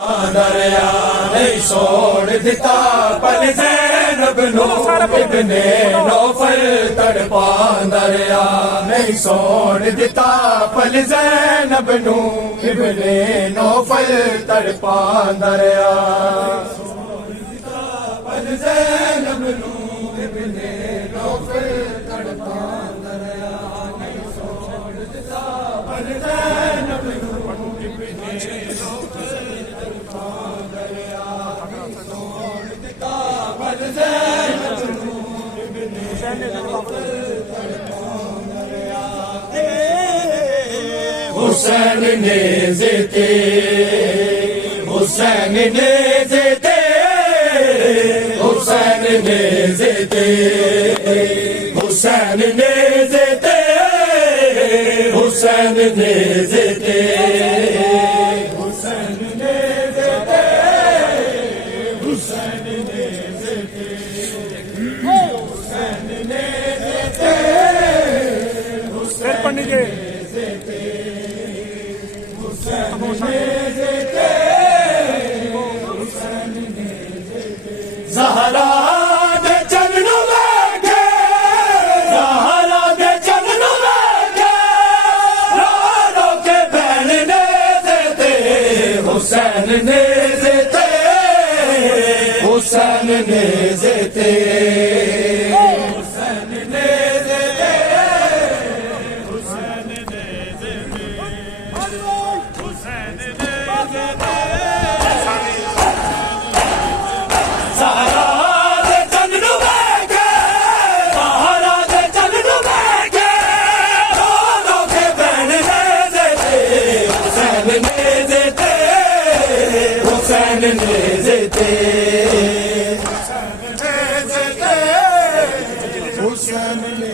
दरिया नहीं छोड़ दिता पल ज़ैनब नू इब्ने नौफल तड़पा दरिया नहीं छोड़ दिता पल ज़ैनब नू इब्ने नौफल तड़पा दरिया पल ज़ैनब नू इब्ने नौफल तड़पा दरिया नहीं छोड़ दिता पल ज़ैनब नू इब्ने हुसैन ने ज़ेते हुसैन ने ज़ेते हुसैन ने ज़ेते हुसैन ने ज़ेते हुसैन ने ज़ेते हुसैन ने ज़ेते हुसैन ने ज़ेते हुसैन ने ज़ेते हुसैन ने ज़ेते ज़हरा दे चरणों में के ज़हरा दे चरणों में के रो रो के बहन ने ज़ेते हुसैन ने ज़ेते हुसैन ने ज़ेते हुसैन ने ज़ेते हुसैन ने ज़ेते हुसैन ने ज़ेते हुसैन ने ज़ेते हुसैन ने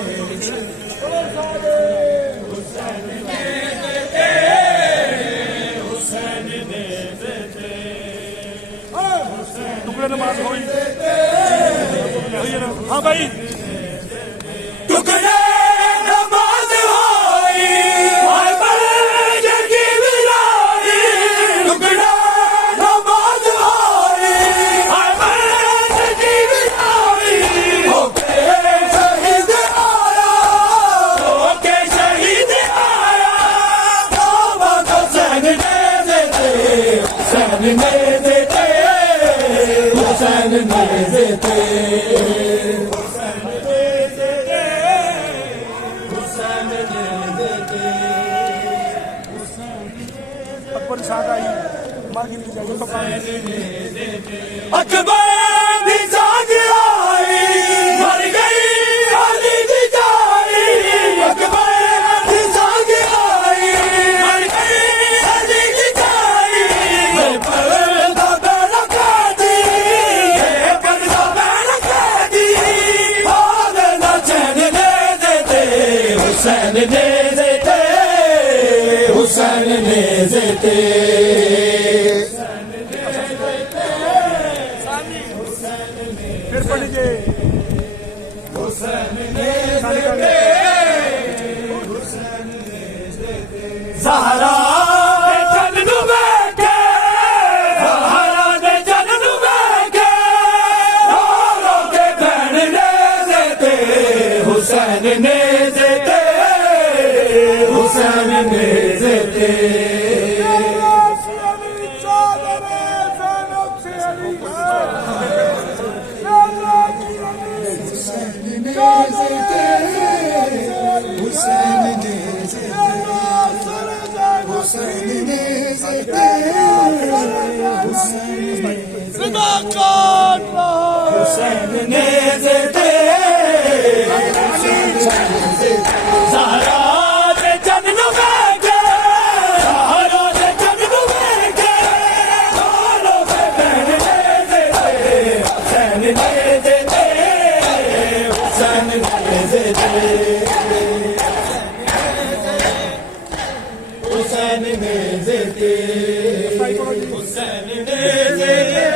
हुसैन ने ज़ेते टुकड़े नमाज हुई हाँ भाई टुकड़े नमाज हुई हुसैन ने ज़ेते हुसैन ने ज़ेते हुसैन ने ज़ेते हुसैन ने ज़ेते अकबर साहब आई मांगी की जाए तो अकबर भी जाग आई मर गई अली की जाई अकबर भी जाग आई मर गई अली की जाई हुसैन ने ज़ेते हुसैन ने ज़ेते फिर पढ़ लीजिए हुसैन ने ज़ेते हुसैन ने ज़ेते ज़हरा दे चरणों में के ज़हरा दे चरणों में के रो रो के बहन ने ज़ेते हुसैन ने ज़ेते हुसैन ने ज़ेते हुसैन ने ज़ेते ज़हरा दे चरणों में के ज़हरा दे चरणों में के रो रो के बहन ने ज़ेते हुसैन ने ज़ेते हुसैन ने ज़ेते हुसैन ने ज़ेते हुसैन ने ज़ेते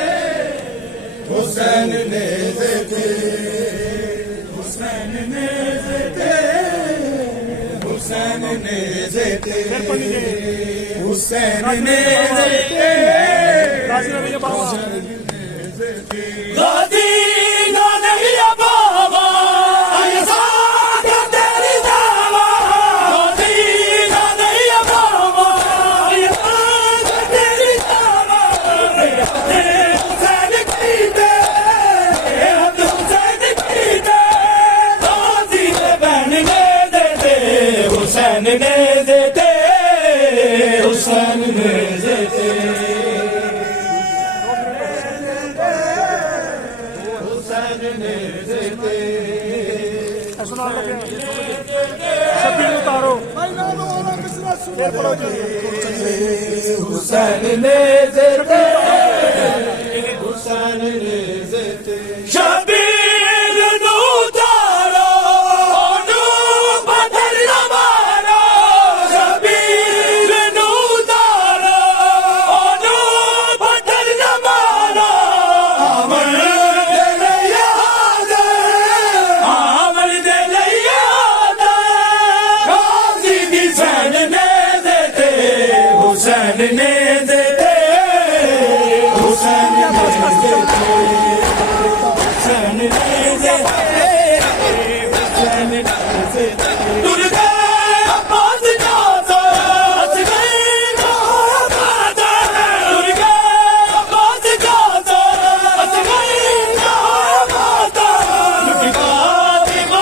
हुसैन ने ज़ेते हुसैन ने ज़ेते हुसैन ने ज़ेते हुसैन ने ज़ेते छब्बी ਨੂੰ ਉਤਾਰੋ हुसैन ने सिर